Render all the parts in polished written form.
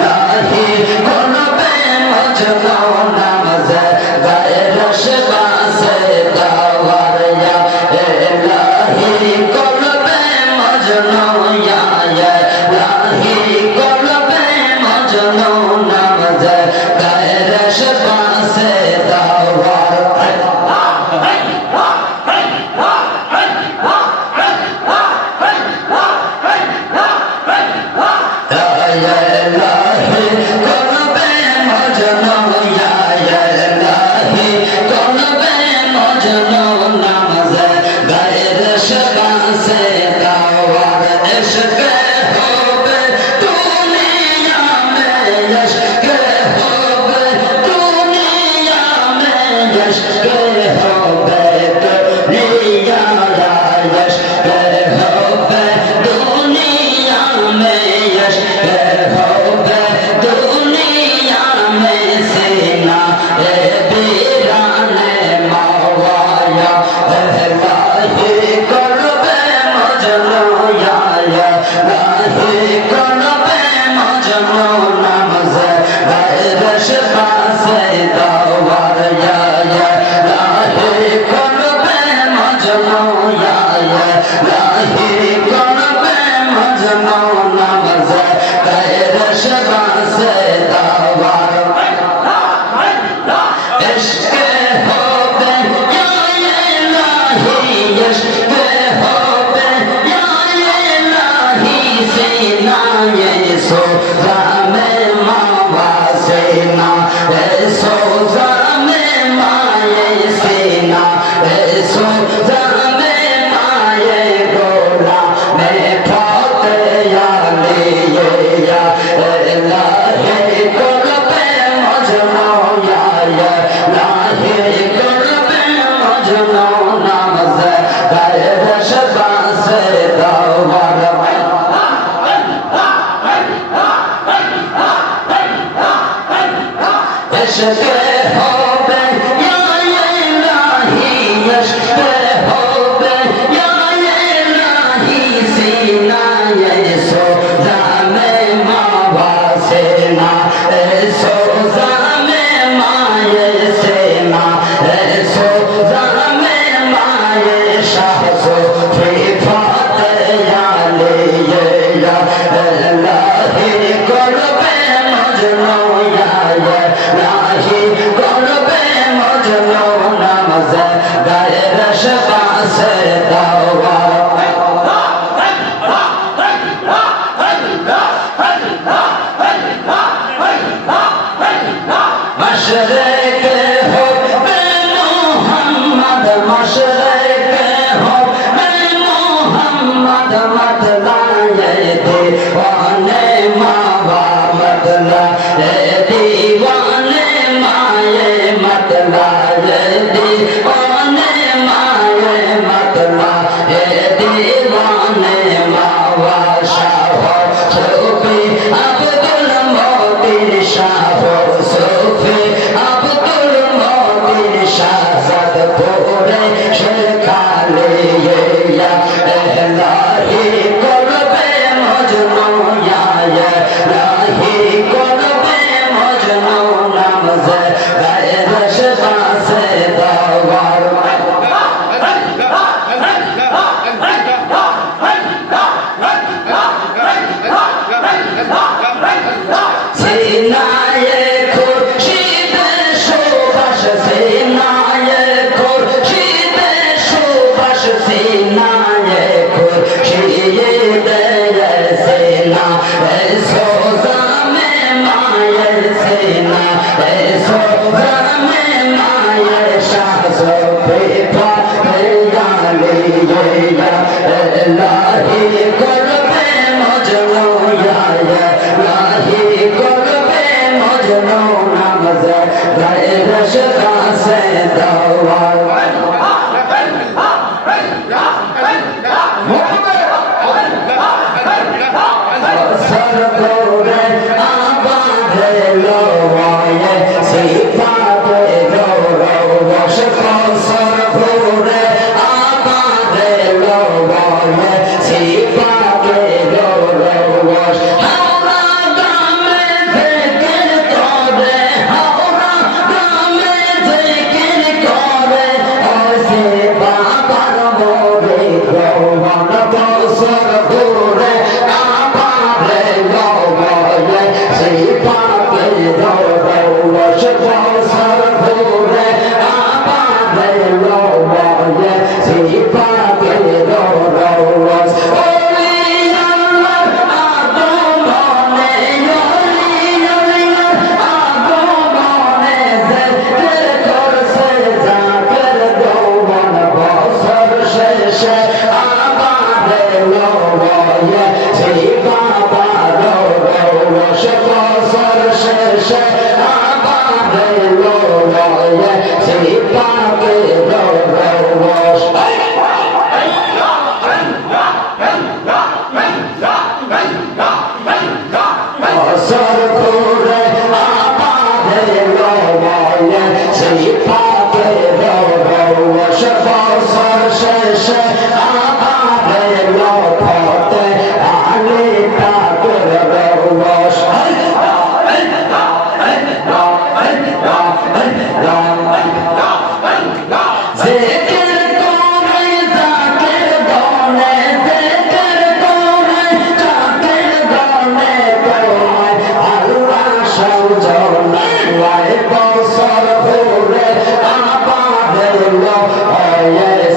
লাহি কলবে মজনু নামাজ গায়ে রশ বাসে দাওয়ার ইয়া লাহি কলবে মজনু ইয়া লাহি কলবে মজনু নামাজ গায়ে রশ বাসে দাওয়ার রোষ বছর শেষে আবার এলো ফতে আলী পাকের রোষ জিকির করে জাকির গনে জিকির করে জাকির গনে তোমায় আল্লাহ সজনায় বছর ঘুরে আবার এলো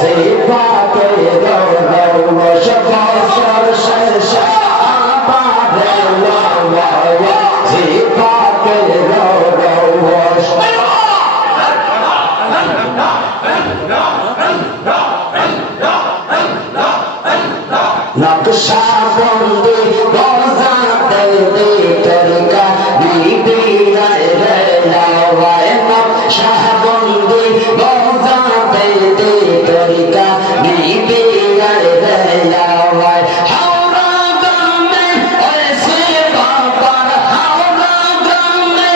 সিফাতের রোষ বছর শেষে আবার এলো সিফাতের রোষ নকশাবন্দি রোজাতে তরিকা বিবিরায় রে লাওয়ায় নকশাবন্দি রোজাতে তরিকা বিবিরায় রে লাওয়ায় হাওড়া গ্রামে এসে বাবার হাওড়া গ্রামে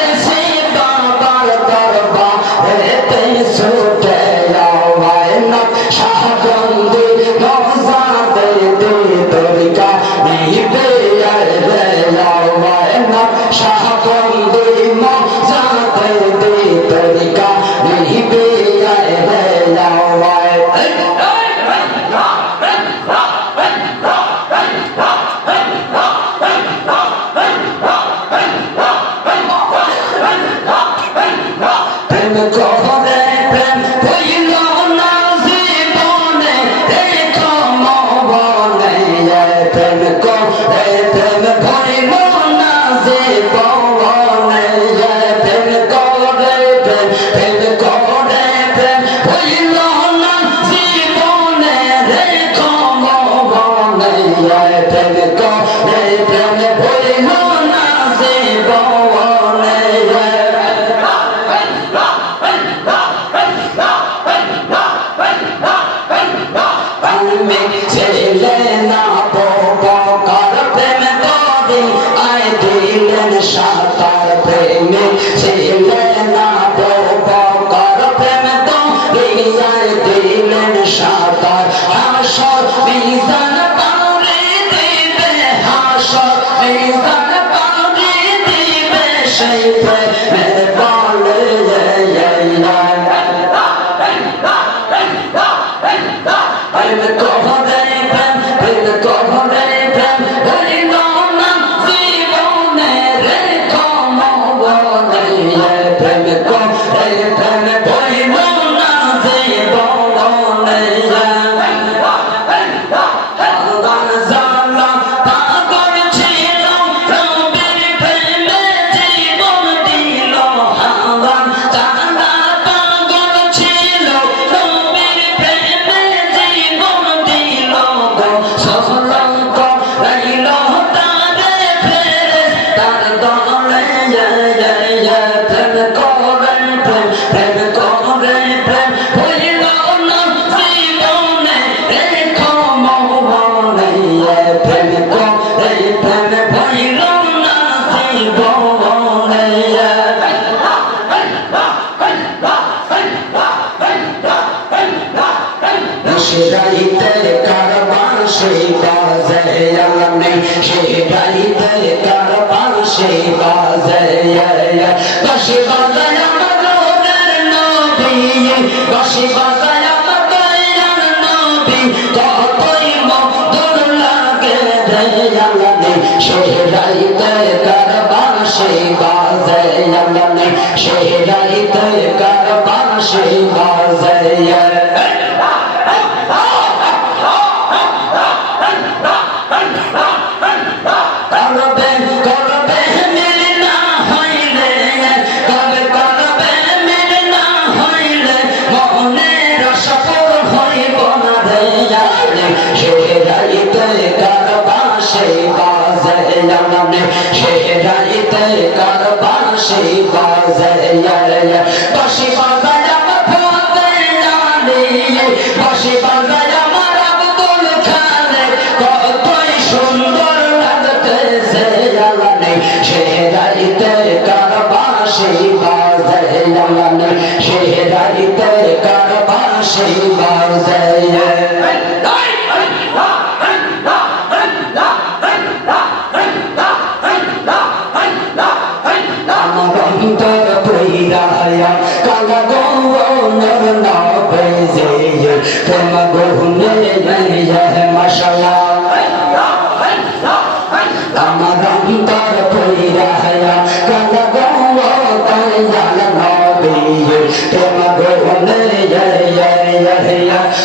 এসে বাবার দরবারেতে ছুটে লাওয়ায় নকশাবন্দি রোজাতে তরিকা বিবিরায় রে লাওয়ায় নকশাবন্দি রোজাতে তরিকা বিবিরায় রে লাওয়ায় প্রেম করে প্রেম হইল না জীবনে দেখো মনে প্রেম করে প্রেম হইল না জীবনে প্রেম করে প্রেম প্রেম করে প্রেম হইল না জীবনে দেখো মনে প্রেম করে প্রেম হইল না জীবনে আমি ছেলে না পকার প্রেম করি আয় দিলেন সাতার প্রেমে ছেলে না পকার প্রেম করি আয় দিলেন সাতার হাসর মিজান পারে দিবে হাসর মিজান পারে দিবে সেই প্রেমের বলে প্রেম করে প্রেম প্রেম করে প্রেম হইল না জীবনে রেখো মনে প্রেম করে প্রেম হইল না জীবনে আল্লাহর জালা পাগল ছিল রবের প্রেমে জীবন দিল আল্লাহর জালা পাগল ছিল রবের প্রেমে জীবন দিল সফলঙ্ক রইল তারে ফেরেশতার দলে প্রেম করে প্রেম প্রেম করে প্রেম হইল না জীবনে রেখো মনে প্রেম করে প্রেম হইল না জীবনে সেটাইতে কারবার সেই বাজে আলমে সেটাইতে কারবার সেই বাজে বাঁশি বাজায় আমার রোদের নবী বাঁশি বাজায় আমার দয়ার নবী কতই মধুর লাগে রে আলমে সেটাইতে কারবার সেই বাজে আলমে সেটাইতে কারবার সেই বাজে বাঁশি বাজায় আমার ফতে আলী বাঁশি বাজায় আমার আব্দুল খালেক কতই সুন্দর লাগতেছে আলানে সেরাইতে কার বাঁশি বাজায় আলানে সেরাই বাঁশি বাজায় আমার অন্তর পইরায়া কালা গৌরনর না বেজে প্রেম গহুনে মাশাআল্লাহ আমার অন্তর পইরায়া কালা গৌরনর না বেজে প্রেম গহুনে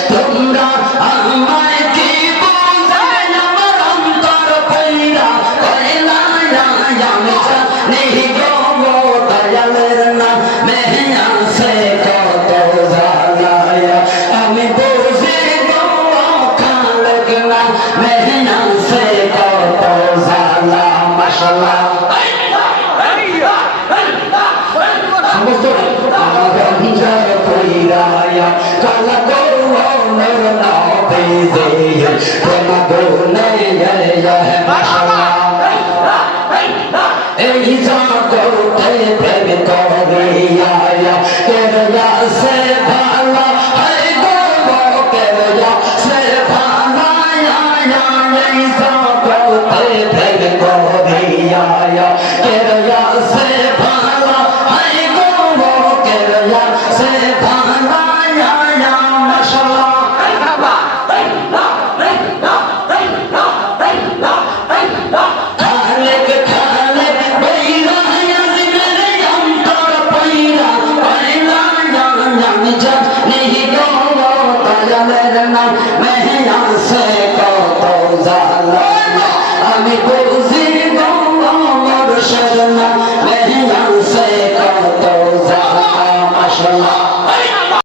তোমরা আমায় কি বুঝায় আমার অন্তর পইরা কইলা আমি নেহি গো দয়ালের না মেহনা সে কত জালায়া আমি বুঝি গো খালেক না মেহনা সে কত জালা মাশাআল্লাহ সমস্ত গঞ্জার কইরায়া কালা গৌরনর না বেজে প্রেম গৌনে মাশাআল্লাহ এই জগতে প্রেম করিয়া কেরয়া সে ভালা হায় গো কেরয়া সে ভালা এই জগতে প্রেম করিয়া কেরয়া সে ভালা হায় গো কেরয়া সে ভালা মাশাআল্লাহ আমি বুঝি গো আমার শরণা মেহনা সে কত জালা মাশাআল্লাহ